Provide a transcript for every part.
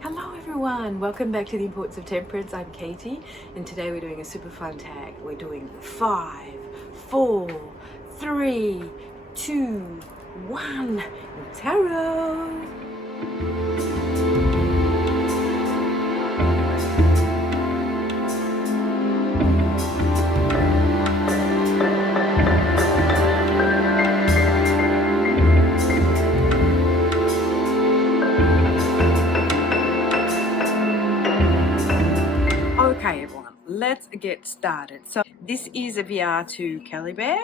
Hello everyone, welcome back to the Importance of Temperance. I'm Katie and today we're doing a super fun tag. We're doing 5, 4, 3, 2, 1 tarot. Okay everyone, let's get started. So this is a VR to Kelly Bear.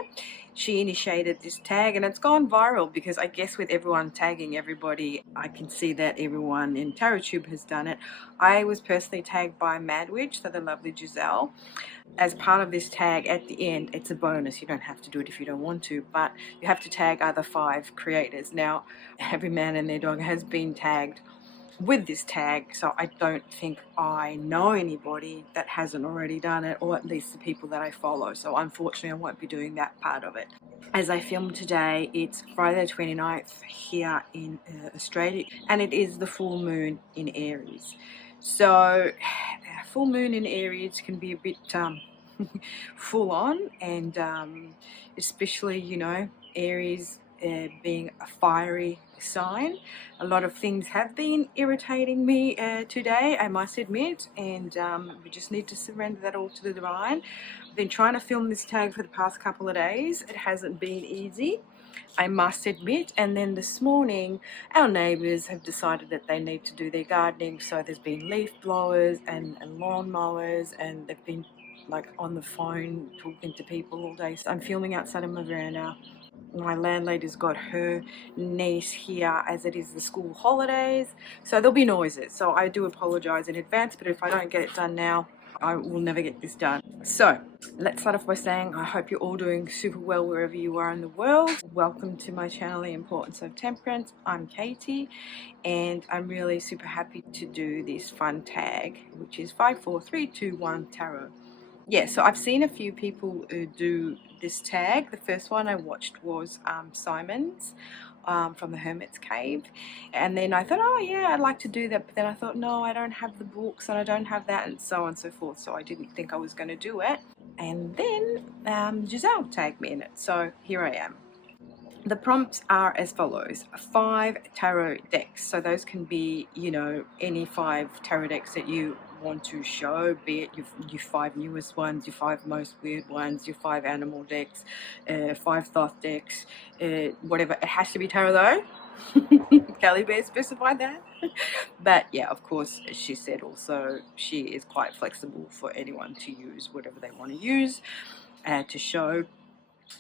She initiated this tag and it's gone viral because I guess with everyone tagging everybody, I can see that everyone in TarotTube has done it. I was personally tagged by Madwitch, so the lovely Giselle. As part of this tag at the end, it's a bonus. You don't have to do it if you don't want to, but you have to tag other 5 creators. Now, every man and their dog has been tagged with this tag, so I don't think I know anybody that hasn't already done it, or at least the people that I follow. So unfortunately I won't be doing that part of it. As I film today, it's Friday the 29th here in Australia, and it is the full moon in Aries. So full moon in Aries can be a bit full on, and especially, you know, Aries being a fiery sign. A lot of things have been irritating me today, I must admit, and we just need to surrender that all to the divine. I've been trying to film this tag for the past couple of days. It hasn't been easy, I must admit. And then this morning our neighbours have decided that they need to do their gardening, so there's been leaf blowers and lawn mowers, and they've been like on the phone talking to people all day. So I'm filming outside of my veranda. My landlady's got her niece here as it is the school holidays, so there'll be noises. So I do apologise in advance, but if I don't get it done now, I will never get this done. So let's start off by saying I hope you're all doing super well wherever you are in the world. Welcome to my channel, The Importance of Temperance. I'm Katie and I'm really super happy to do this fun tag, which is 5, 4, 3, 2, 1 tarot. Yeah, so I've seen a few people do this tag. The first one I watched was Simon's from the Hermit's Cave, and then I thought, oh yeah, I'd like to do that, but then I thought, no, I don't have the books and I don't have that, and so on and so forth, so I didn't think I was going to do it. And then Giselle tagged me in it, so here I am. The prompts are as follows: 5 tarot decks. So those can be, you know, any 5 tarot decks that you want to show, be it your 5 newest ones, your 5 most weird ones, your 5 animal decks, 5 Thoth decks, whatever. It has to be tarot though. Kelly Bear specified that. But yeah, of course, she said also she is quite flexible for anyone to use whatever they want to use to show.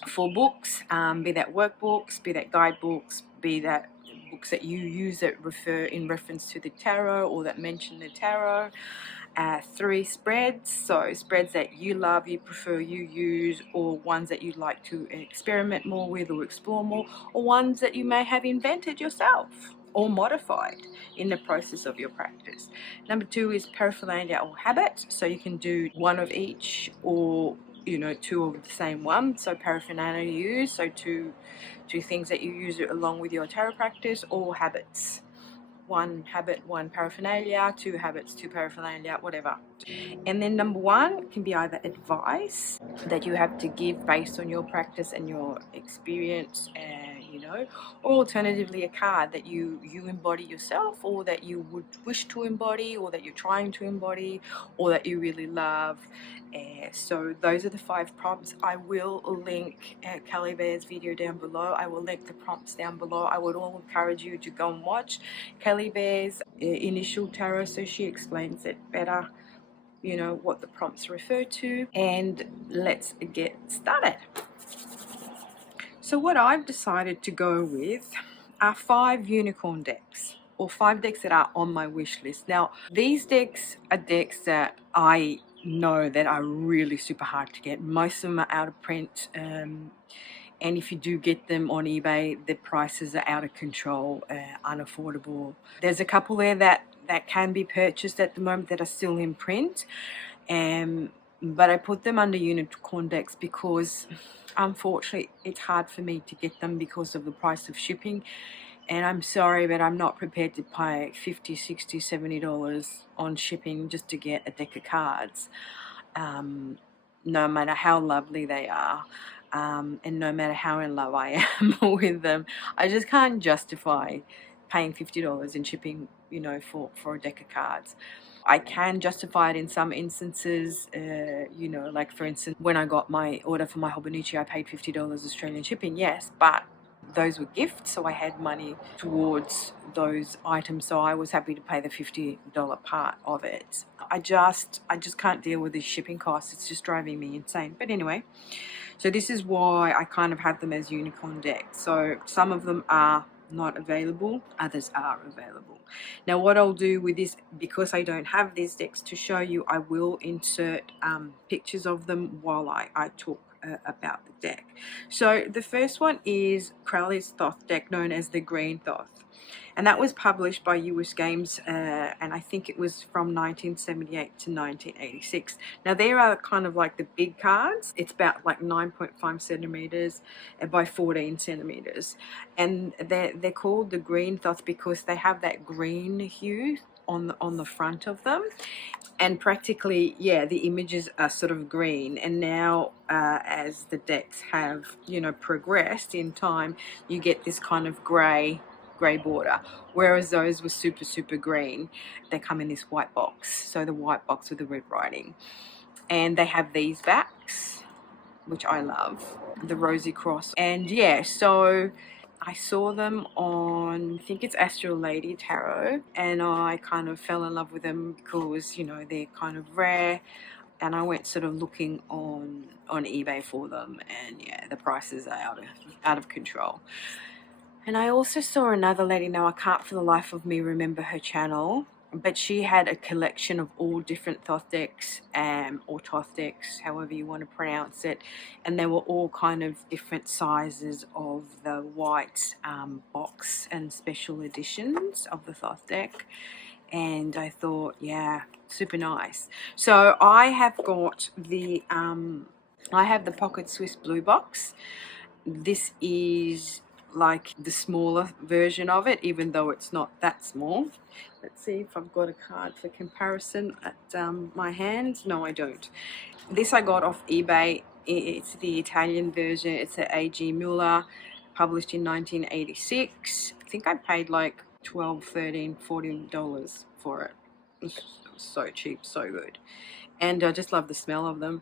For books, be that workbooks, be that guidebooks, be that books that you use that refer in reference to the tarot or that mention the tarot. 3 spreads, so spreads that you love, you prefer, you use, or ones that you'd like to experiment more with or explore more, or ones that you may have invented yourself or modified in the process of your practice. Number 2 is Paraphernalia or habit, so you can do 1 of each, or, you know, 2 of the same one. So paraphernalia you use, so two things that you use along with your tarot practice, or habits. 1 habit, 1 paraphernalia, 2 habits, 2 paraphernalia, whatever. And then number 1 can be either advice that you have to give based on your practice and your experience, you know, or alternatively a card that you embody yourself, or that you would wish to embody, or that you're trying to embody, or that you really love. So those are the 5 prompts. I will link Kelly Bear's video down below. I will link the prompts down below. I would all encourage you to go and watch Kelly Bear's initial tarot, so she explains it better, you know, what the prompts refer to. And let's get started. So what I've decided to go with are 5 unicorn decks, or 5 decks that are on my wish list. Now, these decks are decks that I know that are really super hard to get. Most of them are out of print, and if you do get them on eBay, the prices are out of control, unaffordable. There's a couple there that can be purchased at the moment that are still in print, but I put them under unicorn decks because unfortunately it's hard for me to get them because of the price of shipping. And I'm sorry, but I'm not prepared to pay $50, $60, $70 on shipping just to get a deck of cards. No matter how lovely they are, and no matter how in love I am with them, I just can't justify paying $50 in shipping, you know, for a deck of cards. I can justify it in some instances, you know, like for instance, when I got my order for my Hobonichi, I paid $50 Australian shipping, yes, but those were gifts, so I had money towards those items, so I was happy to pay the $50 part of it. I just can't deal with these shipping costs. It's just driving me insane. But anyway, so this is why I kind of have them as unicorn decks. So some of them are not available, others are available. Now what I'll do with this, because I don't have these decks to show you, I will insert pictures of them while I talk about the deck. So the first one is Crowley's Thoth deck, known as the Green Thoth, and that was published by US Games, and I think it was from 1978 to 1986. Now there are kind of like the big cards. It's about like 9.5 centimeters by 14 centimeters, and they're called the Green Thoth because they have that green hue on the front of them. And practically, yeah, the images are sort of green. And now as the decks have, you know, progressed in time, you get this kind of grey border, whereas those were super green. They come in this white box, so the white box with the red writing, and they have these backs, which I love, the rosy cross. And yeah, so I saw them on, I think it's Astral Lady Tarot, and I kind of fell in love with them because, you know, they're kind of rare, and I went sort of looking on eBay for them, and yeah, the prices are out of control. And I also saw another lady, now I can't for the life of me remember her channel, but she had a collection of all different Thoth decks, or Thoth decks, however you want to pronounce it, and they were all kind of different sizes of the white box and special editions of the Thoth deck. And I thought, yeah, super nice. So I have got the Pocket Swiss Blue box. This is like the smaller version of it, even though it's not that small. Let's see if I've got a card for comparison at my hand. No, I don't. This I got off eBay. It's the Italian version. It's an A.G. Muller, published in 1986. I think I paid like $12, $13, $14 for it. It was so cheap, so good. And I just love the smell of them.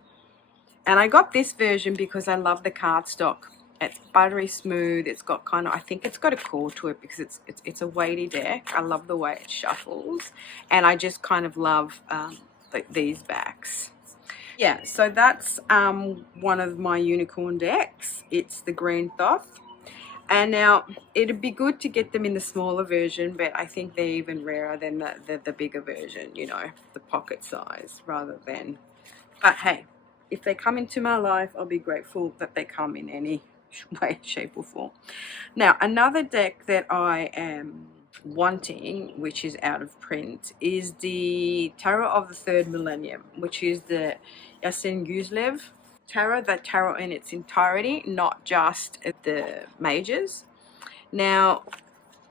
And I got this version because I love the cardstock. It's buttery smooth. It's got kind of, I think it's got a core to it because it's a weighty deck. I love the way it shuffles, and I just kind of love these backs. Yeah, so that's one of my unicorn decks. It's the Green Thoth. And now it'd be good to get them in the smaller version, but I think they're even rarer than the bigger version, you know, the pocket size rather than. But hey, if they come into my life, I'll be grateful that they come in any way, shape or form. Now, another deck that I am wanting, which is out of print, is the Tarot of the Third Millennium, which is the Yasin Guzlev tarot, that tarot in its entirety, not just the mages. Now,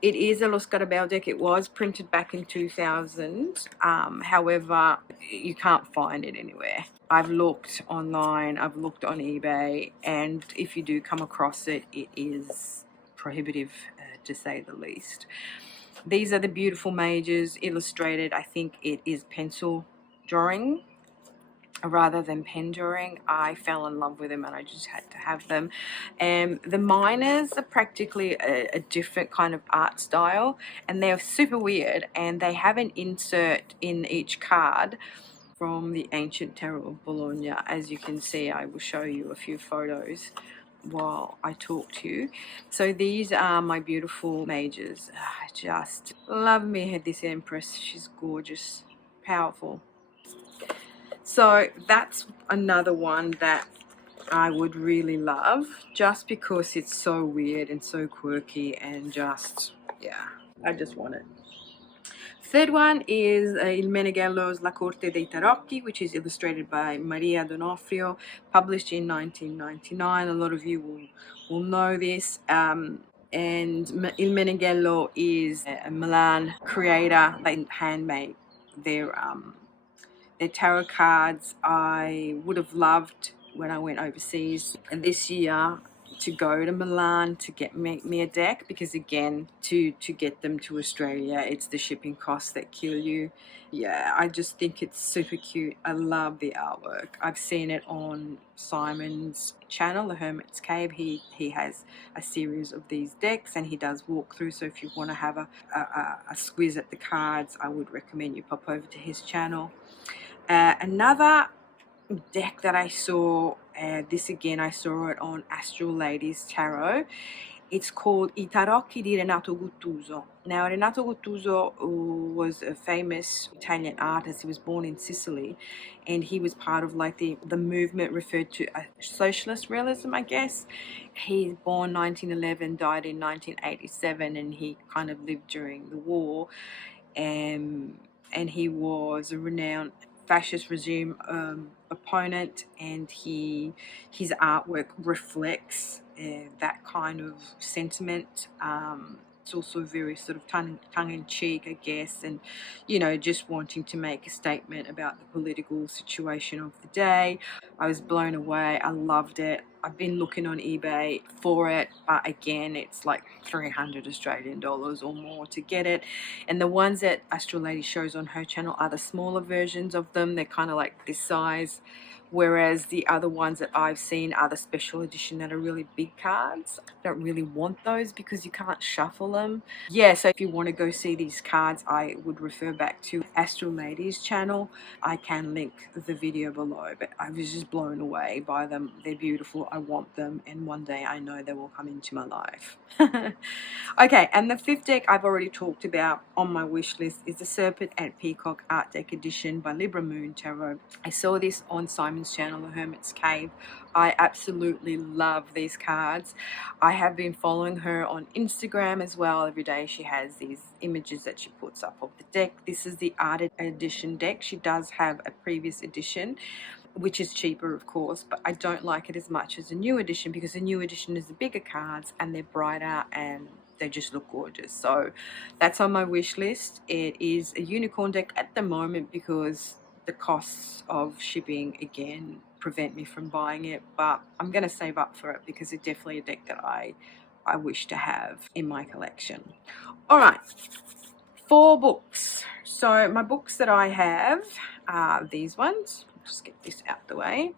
it is a Los Carabao deck. It was printed back in 2000. However, you can't find it anywhere. I've looked online, I've looked on eBay, and if you do come across it, it is prohibitive, to say the least. These are the beautiful mages, illustrated. I think it is pencil drawing rather than pen drawing. I fell in love with them and I just had to have them. The miners are practically a different kind of art style, and they're super weird, and they have an insert in each card from the ancient tarot of Bologna. As you can see, I will show you a few photos while I talk to you. So these are my beautiful mages. I just love me this Empress. She's gorgeous, powerful. So that's another one that I would really love, just because it's so weird and so quirky, and just, yeah, I just want it. Third one is Il Meneghello's La Corte dei Tarocchi, which is illustrated by Maria Donofrio, published in 1999. A lot of you will know this. and Il Meneghello is a Milan creator. They handmade their tarot cards. I would have loved when I went overseas and this year to go to Milan to get me a deck, because again, to get them to Australia, it's the shipping costs that kill you. Yeah, I just think it's super cute. I love the artwork. I've seen it on Simon's channel, The Hermit's Cave. He has a series of these decks and he does walkthroughs, so if you want to have a squiz at the cards, I would recommend you pop over to his channel. Another deck that I saw, this again I saw it on Astral Ladies Tarot. It's called I Tarocchi di Renato Guttuso. Now, Renato Guttuso was a famous Italian artist. He was born in Sicily, and he was part of like the movement referred to as socialist realism, I guess. He's born 1911, died in 1987, and he kind of lived during the war. And he was a renowned fascist regime opponent, and his artwork reflects that kind of sentiment. It's also very sort of tongue-in-cheek, I guess, and just wanting to make a statement about the political situation of the day. I was blown away. I loved it. I've been looking on eBay for it, but again, it's like 300 Australian dollars or more to get it. And the ones that Astral Lady shows on her channel are the smaller versions of them. They're kind of like this size, whereas the other ones that I've seen are the special edition that are really big cards. I don't really want those because you can't shuffle them. Yeah, so if you want to go see these cards, I would refer back to Astral Lady's channel. I can link the video below, but I was just blown away by them. They're beautiful. I want them, and one day I know they will come into my life. Okay, and the fifth deck I've already talked about on my wish list is the Serpent and Peacock Art Deck Edition by Libra Moon Tarot. I saw this on Simon's channel, The Hermit's Cave. I absolutely love these cards. I have been following her on Instagram as well. Every day she has these images that she puts up of the deck. This is the Art Edition deck. She does have a previous edition, which is cheaper, of course, but I don't like it as much as the new edition, because the new edition is the bigger cards and they're brighter and they just look gorgeous. So that's on my wish list. It is a unicorn deck at the moment because the costs of shipping again prevent me from buying it, but I'm going to save up for it because it's definitely a deck that I wish to have in my collection. All right, 4 books. So my books that I have are these ones. Just get this out the way.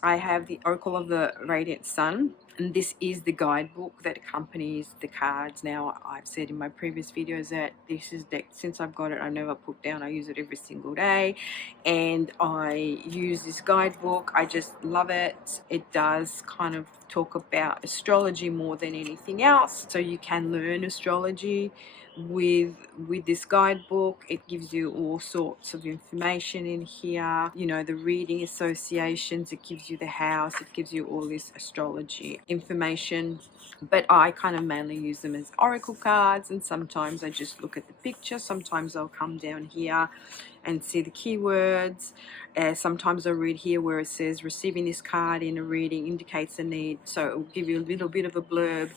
I have the Oracle of the Radiant Sun, and this is the guidebook that accompanies the cards. Now, I've said in my previous videos that this is deck, since I've got it, I never put down. I use it every single day, and I use this guidebook. I just love it. It does kind of talk about astrology more than anything else, so you can learn astrology with this guidebook. It gives you all sorts of information in here, the reading associations, it gives you the house, it gives you all this astrology information, but I kind of mainly use them as oracle cards, and sometimes I just look at the picture. Sometimes I'll come down here and see the keywords. Sometimes I read here where it says receiving this card in a reading indicates a need, so it will give you a little bit of a blurb.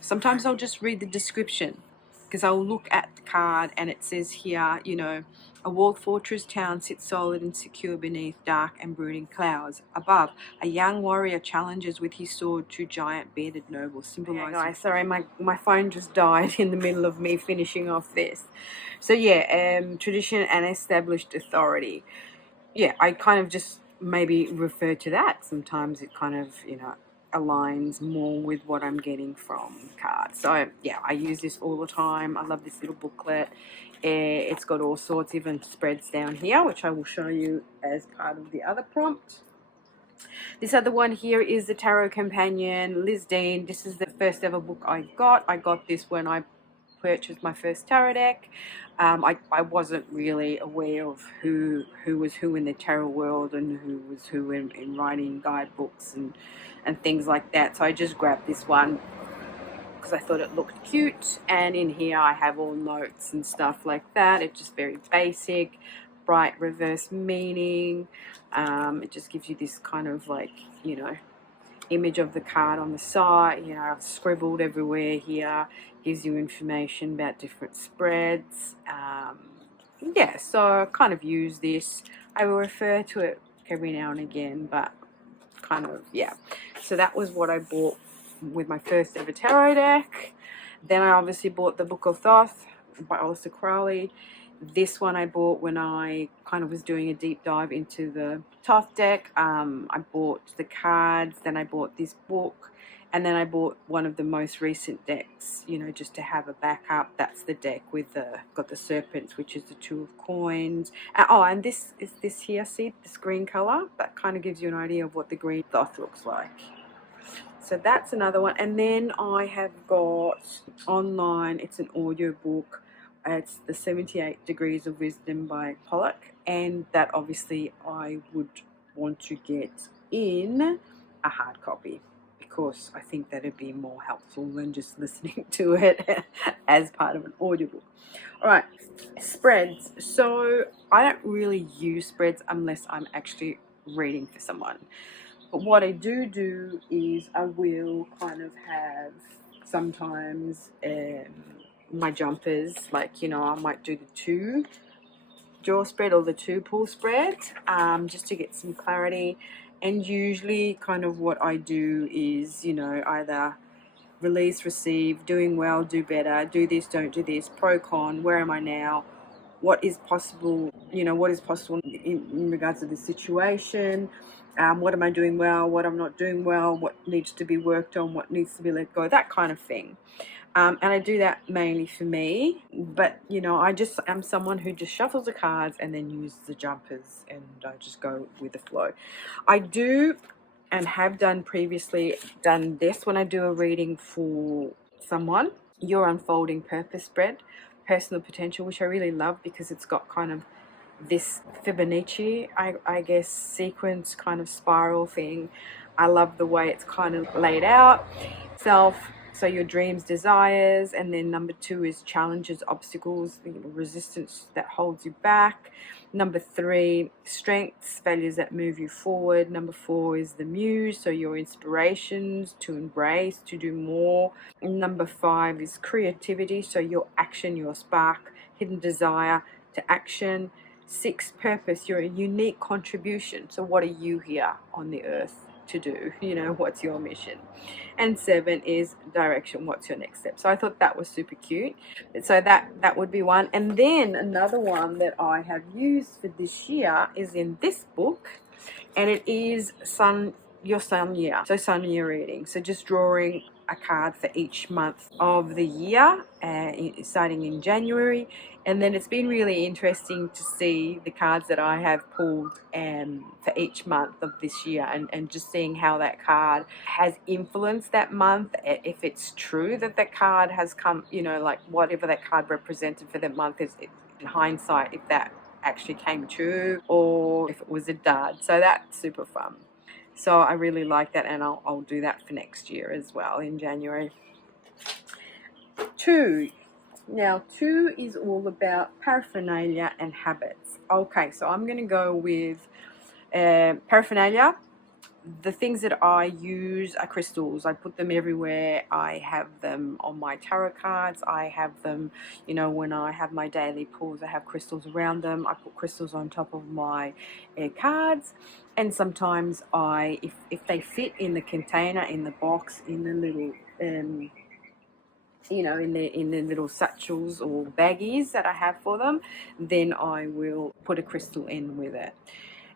Sometimes I'll just read the description, because I'll look at the card and it says here, a walled fortress town sits solid and secure beneath dark and brooding clouds. Above, a young warrior challenges with his sword 2 giant bearded nobles, symbolizing... Yeah, guys, sorry, my phone just died in the middle of me finishing off this. So yeah, tradition and established authority. Yeah, I kind of just maybe refer to that. Sometimes it kind of, aligns more with what I'm getting from cards. So yeah, I use this all the time. I love this little booklet. It's got all sorts, even spreads down here, which I will show you as part of the other prompt. This other one here is the Tarot Companion, Liz Dean. This is the first ever book I got. I got this when I purchased my first tarot deck. I wasn't really aware of who was who in the tarot world and who was who in writing guidebooks and things like that. So I just grabbed this one because I thought it looked cute, and in here I have all notes and stuff like that. It's just very basic, bright reverse meaning. It just gives you this kind of like, image of the card on the side. You know, I've scribbled everywhere here. Gives you information about different spreads. Yeah, so I kind of use this. I will refer to it every now and again, but kind of, yeah. So that was what I bought with my first ever tarot deck. Then I obviously bought the Book of Thoth by Aleister Crowley. This one I bought when I kind of was doing a deep dive into the Thoth deck. I bought the cards, then I bought this book, and then I bought one of the most recent decks, you know, just to have a backup. That's the deck with got the serpents, which is the Two of Coins. Oh, and this is this here, see this green color? That kind of gives you an idea of what the Green Thoth looks like. So that's another one. And then I have got online, it's an audio book. It's the 78 Degrees of Wisdom by Pollock. And that obviously I would want to get in a hard copy, because I think that'd be more helpful than just listening to it as part of an audiobook. All right, spreads. So I don't really use spreads unless I'm actually reading for someone. But what I do is I will kind of have sometimes my jumpers, like, you know, I might do the 2 draw spread or the 2 pull spread, just to get some clarity. And usually kind of what I do is, you know, either release, receive, doing well, do better, do this, don't do this, pro, con, where am I now, what is possible, you know, what is possible in regards to the situation, what am I doing well, what I'm not doing well, what needs to be worked on, what needs to be let go, that kind of thing. And I do that mainly for me, but you know, I'm someone who just shuffles the cards and then uses the jumpers, and I just go with the flow. I do and have done previously done this when I do a reading for someone, your unfolding purpose spread, personal potential, which I really love because it's got kind of this Fibonacci, I guess, sequence kind of spiral thing. I love the way it's kind of laid out. So your dreams, desires, and then number 2 is challenges, obstacles, resistance that holds you back. Number 3, strengths, values that move you forward. Number 4 is the muse, so your inspirations to embrace, to do more. Number 5 is creativity, so your action, your spark, hidden desire to action. 6, purpose, your unique contribution. So what are you here on the earth to do? You know, what's your mission? And 7 is direction, what's your next step? So I thought that was super cute. So that would be one. And then another one that I have used for this year is in this book, and it is your sun year. So sun year reading. So just drawing a card for each month of the year, starting in January. And then it's been really interesting to see the cards that I have pulled for each month of this year, and just seeing how that card has influenced that month. If it's true that that card has come, you know, like whatever that card represented for that month is, in hindsight, if that actually came true or if it was a dud. So that's super fun. So I really like that, and I'll do that for next year as well in January. 2. Now 2 is all about paraphernalia and habits. Okay, so I'm going to go with paraphernalia. The things that I use are crystals. I put them everywhere. I have them on my tarot cards. I have them, you know, when I have my daily pulls, I have crystals around them. I put crystals on top of my cards. And sometimes if they fit in the container, in the box, in the little, you know, in the little satchels or baggies that I have for them, then I will put a crystal in with it.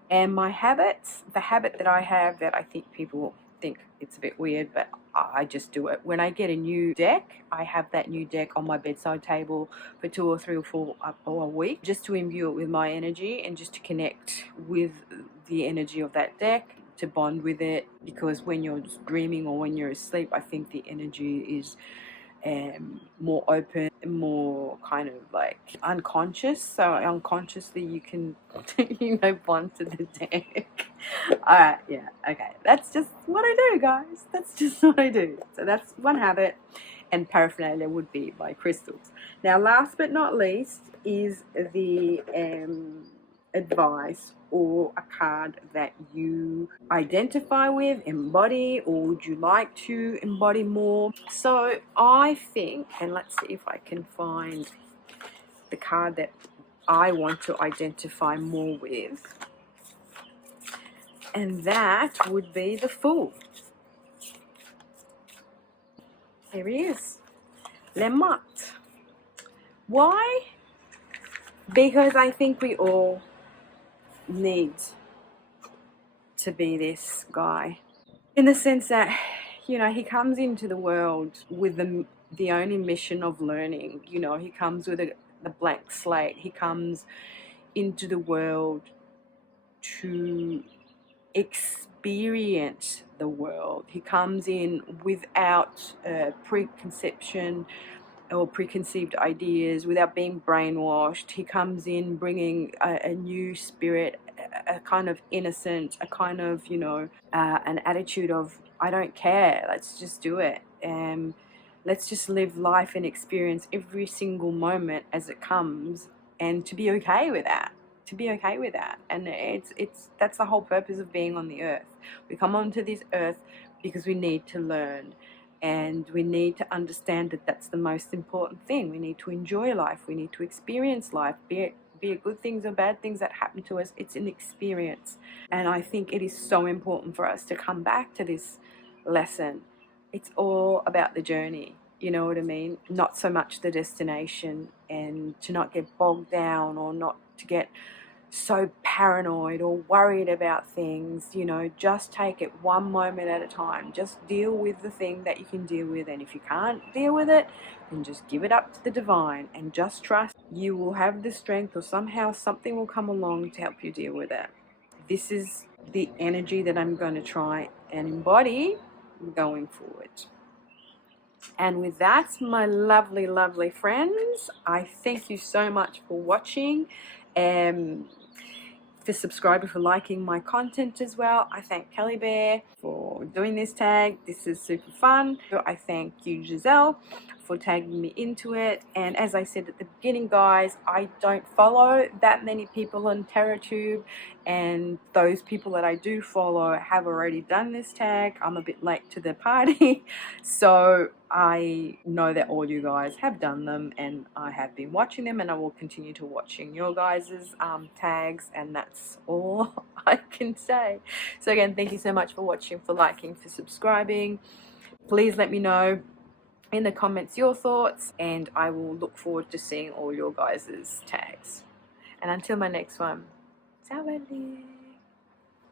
And my habits, the habit that I have that I think people think it's a bit weird, but I just do it. When I get a new deck, I have that new deck on my bedside table for 2 or 3 or 4 or a week, just to imbue it with my energy and just to connect with the energy of that deck, to bond with it. Because when you're dreaming or when you're asleep, I think the energy is more open, more kind of like unconscious. So unconsciously you can, you know, bond to the deck. All right, yeah, okay. That's just what I do, guys. That's just what I do. So that's one habit, and paraphernalia would be my crystals. Now, last but not least is the advice or a card that you identify with, embody, or would you like to embody more? So I think, and let's see if I can find the card that I want to identify more with, and that would be the Fool. Here he is, Le Mat. Why? Because I think we all need to be this guy, in the sense that, you know, he comes into the world with the only mission of learning. You know, he comes with a blank slate. He comes into the world to experience the world. He comes in without preconception or preconceived ideas, without being brainwashed. He comes in bringing a new spirit, a kind of innocent, a kind of, you know, an attitude of, I don't care, let's just do it. Let's just live life and experience every single moment as it comes, and to be okay with that. To be okay with that. And it's that's the whole purpose of being on the earth. We come onto this earth because we need to learn. And we need to understand that that's the most important thing. We need to enjoy life. We need to experience life, be it good things or bad things that happen to us. It's an experience. And I think it is so important for us to come back to this lesson. It's all about the journey. You know what I mean? Not so much the destination, and to not get bogged down or not to get so paranoid or worried about things. You know, just take it one moment at a time. Just deal with the thing that you can deal with, and if you can't deal with it, then just give it up to the divine and just trust you will have the strength, or somehow something will come along to help you deal with it. This is the energy that I'm going to try and embody going forward. And with that, my lovely, lovely friends, I thank you so much for watching, for subscribing, for liking my content as well. I thank Kelly Bear for doing this tag. This is super fun. I thank you, Giselle, for tagging me into it. And as I said at the beginning, guys, I don't follow that many people on TerraTube, and those people that I do follow have already done this tag. I'm a bit late to the party, so I know that all you guys have done them, and I have been watching them, and I will continue to watching your guys' tags, and that's all I can say. So again, thank you so much for watching, for liking, for subscribing. Please let me know in the comments your thoughts, and I will look forward to seeing all your guys' tags. And until my next one, ciao.